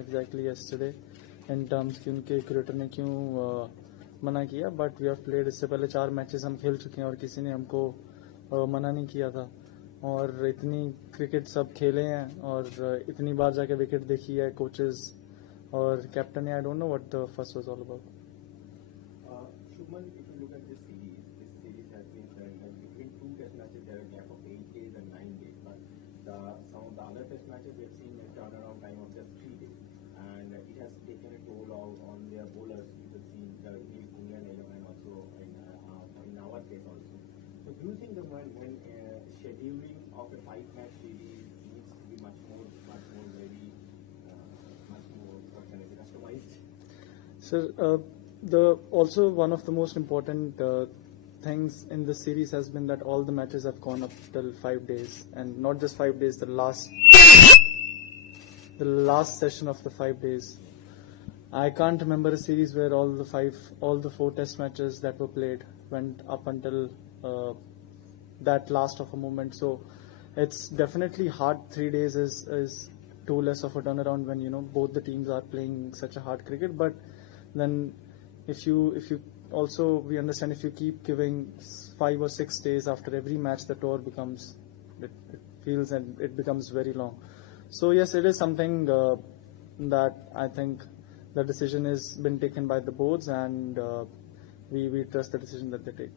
exactly yesterday in terms कि उनके creator ने क्यों मना किया, but we have played. इससे पहले 4 मैचेस हम खेल चुके हैं और किसी ने हमको मना नहीं किया था, और इतनी क्रिकेट सब खेले हैं और इतनी बार जाके विकेट देखी है कोचेस और कैप्टन ने. I don't know what the first was all about. Shubman, if you look at this series has been between 2 test matches there are a gap of 8 days and 9 days, but some of the other test matches we have seen a turnaround time of just 3 days, and it has taken a toll on their bowlers. You can see the England 11 also in our case also. So do you think that when scheduling of a 5-match series needs to be much more very much more customized? Sir, also one of the most important things in this series has been that all the matches have gone up till 5 days, and not just 5 days, the last session of the 5 days. I can't remember a series where all the 4 test matches that were played went up until that last of a moment. So it's definitely hard. 3 days is too less of a turnaround when both the teams are playing such a hard cricket. But then if you also, we understand, if you keep giving 5 or 6 days after every match, the tour becomes, it feels, and it becomes very long. So yes, it is something that I think the decision has been taken by the boards, and we trust the decision that they take.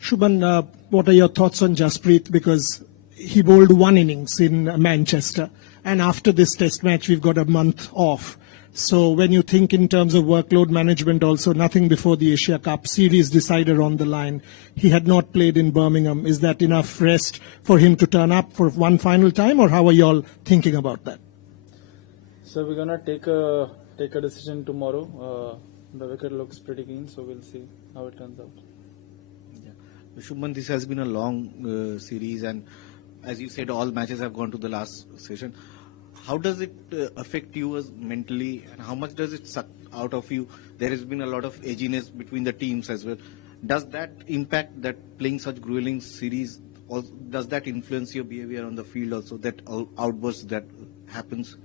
Shubman, what are your thoughts on Jasprit, because he bowled 1 innings in Manchester, and after this test match we've got a month off. So when you think in terms of workload management also, nothing before the Asia Cup, series decider on the line, he had not played in Birmingham. Is that enough rest for him to turn up for one final time, or how are you all thinking about that? So we're going to take a decision tomorrow. The wicket looks pretty keen, so we'll see how it turns out. Shubman, this has been a long series, and as you said, all matches have gone to the last session. How does it affect you as mentally, and how much does it suck out of you? There has been a lot of edginess between the teams as well. Does that impact, that playing such grueling series, or does that influence your behavior on the field also, that outburst that happens?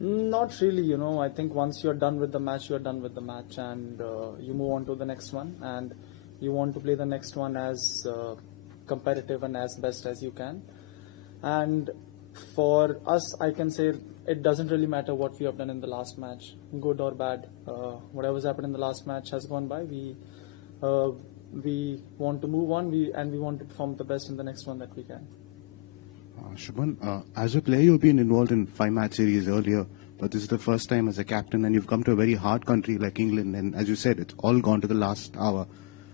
Not really, I think once you're done with the match, you're done with the match, and you move on to the next one, and you want to play the next one as competitive and as best as you can. And for us, I can say it doesn't really matter what we have done in the last match, good or bad. Whatever's happened in the last match has gone by. We want to move on, and we want to perform the best in the next one that we can. Shubman, as a player, you've been involved in 5-match series earlier, but this is the first time as a captain, and you've come to a very hard country like England, and as you said, it's all gone to the last hour.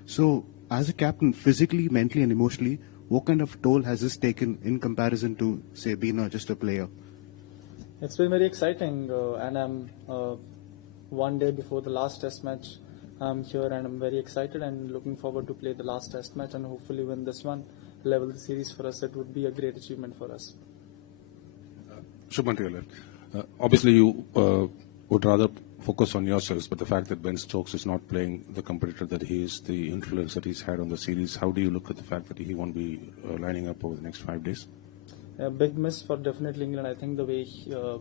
So, as a captain, physically, mentally, and emotionally, what kind of toll has this taken in comparison to, say, being just a player? It's been very exciting, and I'm one day before the last test match. I'm here and I'm very excited and looking forward to play the last test match and hopefully win this one, level the series for us. It would be a great achievement for us. Shubman Gill, obviously you would rather focus on yourselves, but the fact that Ben Stokes is not playing the competitor that he is, the influence that he's had on the series, how do you look at the fact that he won't be lining up over the next 5 days? A big miss for definitely England. I think the way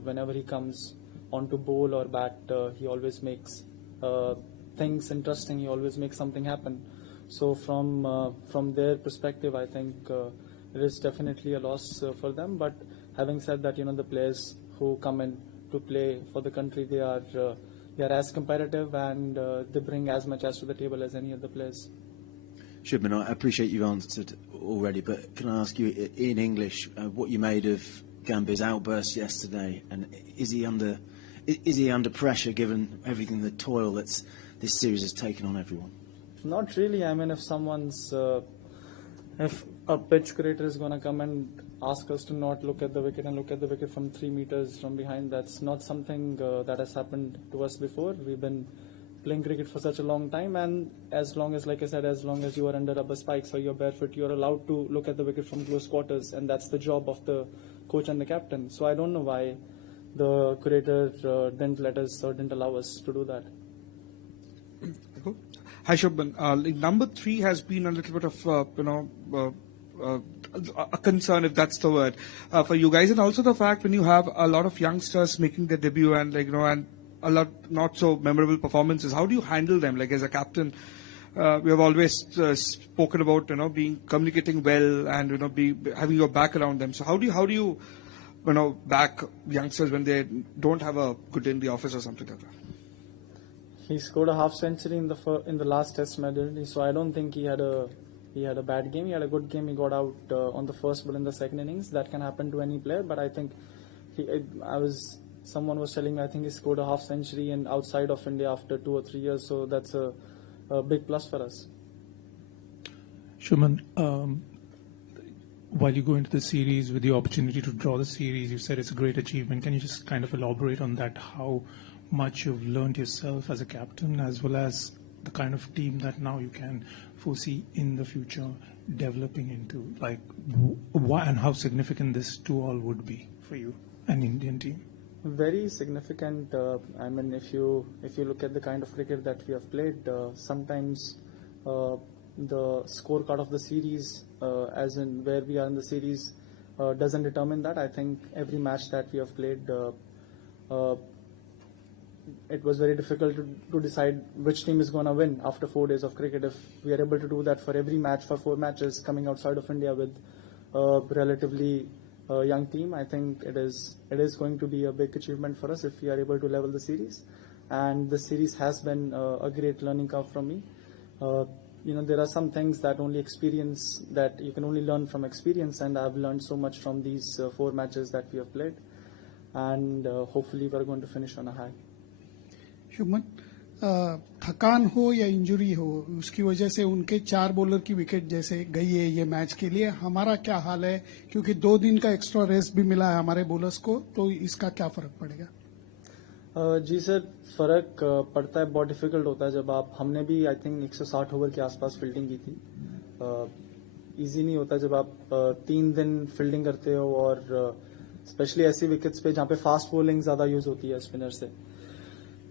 whenever he comes on to bowl or bat, he always makes things interesting. He always makes something happen. So from their perspective, I think it is definitely a loss for them. But having said that, the players who come in to play for the country, they are as competitive and they bring as much as to the table as any other players. Shubman, I appreciate you've answered already, but can I ask you in English what you made of Gambhir's outburst yesterday, and is he under pressure given everything, the toil that this series has taken on everyone? Not really. I mean, if a pitch creator is going to come and ask us to not look at the wicket and look at the wicket from 3 meters from behind, that's not something that has happened to us before. We've been playing cricket for such a long time, and as long as, like I said, as long as you are under rubber spikes or you're barefoot, you're allowed to look at the wicket from close quarters, and that's the job of the coach and the captain. So I don't know why the creator didn't let us or didn't allow us to do that. Hi Shubman, number 3 has been a little bit of a concern, if that's the word, for you guys, and also the fact when you have a lot of youngsters making their debut and and a lot not so memorable performances. How do you handle them? Like as a captain, we have always spoken about being communicating well and having your back around them. So how do you back youngsters when they don't have a good day in the office or something like that? He scored a half century in the last test match, didn't he? So I don't think he had a bad game. He had a good game. He got out on the first ball in the second innings. That can happen to any player. But I think someone was telling me I think he scored a half century and outside of India after 2 or 3 years. So that's a big plus for us. Shubman, while you go into the series with the opportunity to draw the series, you said it's a great achievement. Can you just kind of elaborate on that? How much you've learned yourself as a captain, as well as the kind of team that now you can foresee in the future developing into, like, why and how significant this 2-all would be for you, an Indian team? Very significant. I mean, if you look at the kind of cricket that we have played, sometimes the scorecard of the series, as in where we are in the series, doesn't determine that. I think every match that we have played, it was very difficult to decide which team is going to win after 4 days of cricket. If we are able to do that for every match, for 4 matches coming outside of India with a relatively young team, I think it is going to be a big achievement for us if we are able to level the series. And the series has been a great learning curve for me. There are some things that you can only learn from experience, and I've learned so much from these 4 matches that we have played, and hopefully we're going to finish on a high. Shubman, थकान हो या injury हो, उसकी वजह से उनके 4 bowler की wicket जैसे गई है ये मैच के लिए, हमारा क्या हाल है? क्योंकि 2 दिन का एक्स्ट्रा रेस्ट भी मिला है हमारे बॉलर्स को, तो इसका क्या फर्क पड़ेगा? जी सर, फर्क पड़ता है, बहुत डिफिकल्ट होता है जब हमने भी आई थिंक 160 ओवर के आसपास फील्डिंग की थी. इजी नहीं होता जब आप 3 दिन फील्डिंग करते हो, और स्पेशली ऐसी विकेट्स पे जहाँ पे फास्ट बॉलिंग ज्यादा यूज होती है स्पिनर से.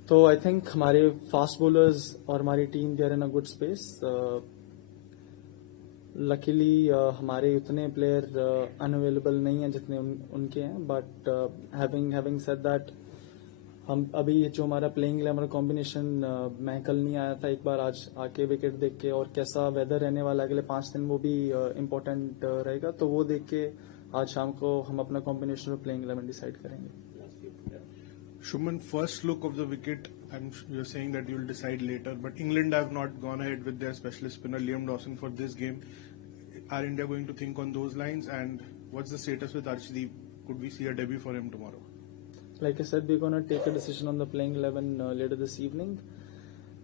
तो आई थिंक हमारे फास्ट बॉलर्स और हमारी team they are in a good space. Luckily हमारे उतने प्लेयर अनअवेलेबल नहीं हैं जितने उनके हैं, बट हैविंग सेड दैट, हम अभी जो हमारा प्लेइंग लिए हमारा कॉम्बिनेशन, मैं कल नहीं आया था, एक बार आज आके विकेट देख के, और कैसा वेदर रहने वाला अगले 5 दिन वो भी इम्पोर्टेंट रहेगा, तो वो देख के आज शाम को हम अपना कॉम्बिनेशन और प्लेइंग 11 डिसाइड करेंगे. Shubman, first look of the wicket, you're saying that you'll decide later, but England have not gone ahead with their specialist spinner Liam Dawson for this game. Are India going to think on those lines, and what's the status with Arshdeep? Could we see a debut for him tomorrow? Like I said, we're going to take a decision on the playing 11 later this evening.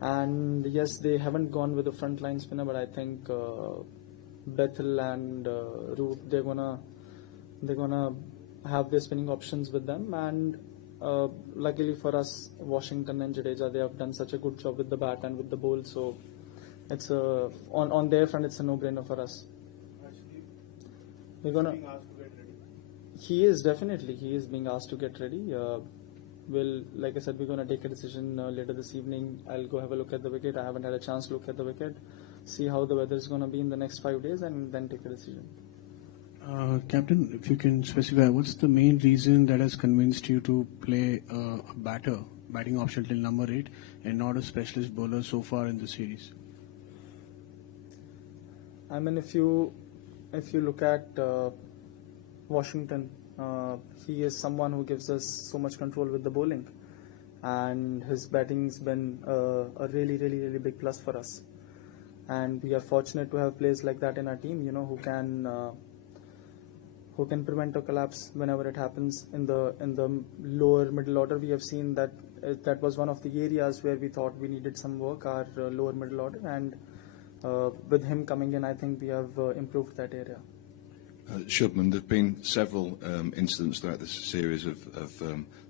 And yes, they haven't gone with the front line spinner, but I think Bethel and Root, they're gonna have their spinning options with them. And luckily for us, Washington and Jadeja, they have done such a good job with the bat and with the bowl. So it's on their front, it's a no-brainer for us. We're gonna. He is being asked to get ready. Like I said, we're going to take a decision later this evening. I'll go have a look at the wicket. I haven't had a chance to look at the wicket, see how the weather is going to be in the next 5 days, and then take a decision. Captain, if you can specify, what's the main reason that has convinced you to play a batting option till number 8, and not a specialist bowler so far in the series? I mean, if you look at Washington, he is someone who gives us so much control with the bowling, and his batting's been a really, really, really big plus for us. And we are fortunate to have players like that in our team, who can prevent a collapse whenever it happens in the lower middle order. We have seen that that was one of the areas where we thought we needed some work, our lower middle order, and with him coming in, I think we have improved that area. Shubman, there have been several incidents throughout this series of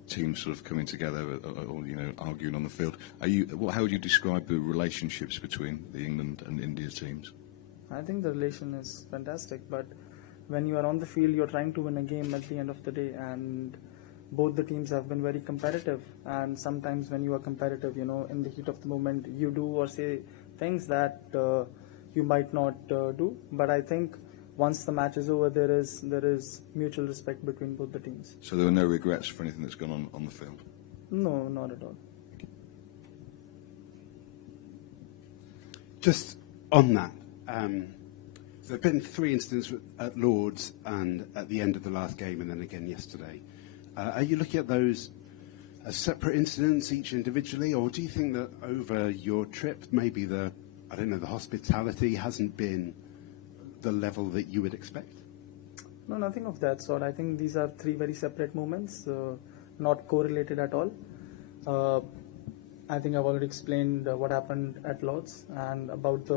teams sort of coming together or arguing on the field. How would you describe the relationships between the England and India teams? I think the relation is fantastic, but when you are on the field, you're trying to win a game at the end of the day, and both the teams have been very competitive. And sometimes when you are competitive, in the heat of the moment, you do or say things that you might not do. But I think once the match is over, there is mutual respect between both the teams. So there were no regrets for anything that's gone on the field? No, not at all. Just on that, there have been 3 incidents at Lord's and at the end of the last game and then again yesterday. Are you looking at those as separate incidents, each individually, or do you think that over your trip, maybe the hospitality hasn't been the level that you would expect? No, nothing of that sort. I think these are 3 very separate moments, not correlated at all. I think I've already explained what happened at Lord's and about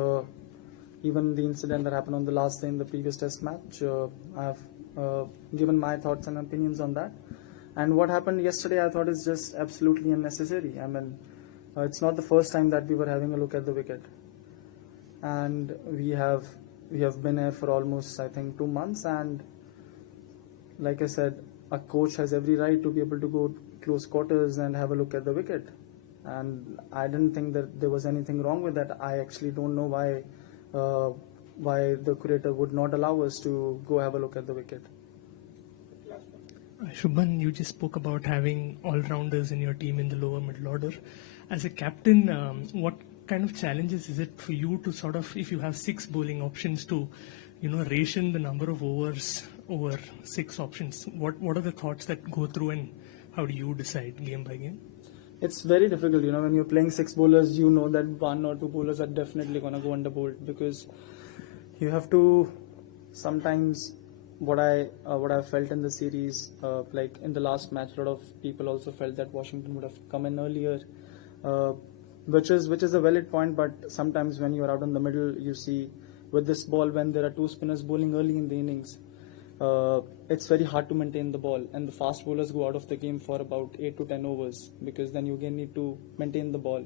even the incident that happened on the last day in the previous test match. I've given my thoughts and opinions on that. And what happened yesterday, I thought is just absolutely unnecessary. I mean, it's not the first time that we were having a look at the wicket. And we have been here for almost, I think, 2 months. And like I said, a coach has every right to be able to go close quarters and have a look at the wicket. And I didn't think that there was anything wrong with that. I actually don't know why the curator would not allow us to go have a look at the wicket. Shubman, you just spoke about having all-rounders in your team in the lower middle order. As a captain, what kind of challenges is it for you to sort of, if you have 6 bowling options, to, ration the number of overs over 6 options? What are the thoughts that go through, and how do you decide game by game? It's very difficult, when you're playing 6 bowlers, you know that 1 or 2 bowlers are definitely going to go under bowled, because you have to sometimes. What I felt in the series, like in the last match, a lot of people also felt that Washington would have come in earlier, which is a valid point. But sometimes when you are out in the middle, you see with this ball, when there are 2 spinners bowling early in the innings, it's very hard to maintain the ball, and the fast bowlers go out of the game for about 8 to 10 overs, because then you again need to maintain the ball.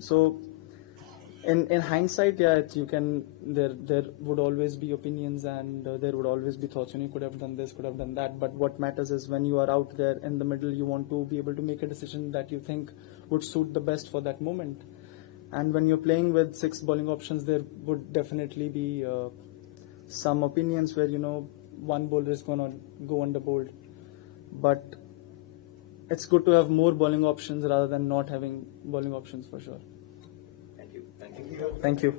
So in hindsight, you can. There would always be opinions, and there would always be thoughts. You could have done this, could have done that. But what matters is when you are out there in the middle, you want to be able to make a decision that you think would suit the best for that moment. And when you're playing with 6 bowling options, there would definitely be some opinions where 1 bowler is going to go under bowled. But it's good to have more bowling options rather than not having bowling options, for sure. Thank you. Thank you.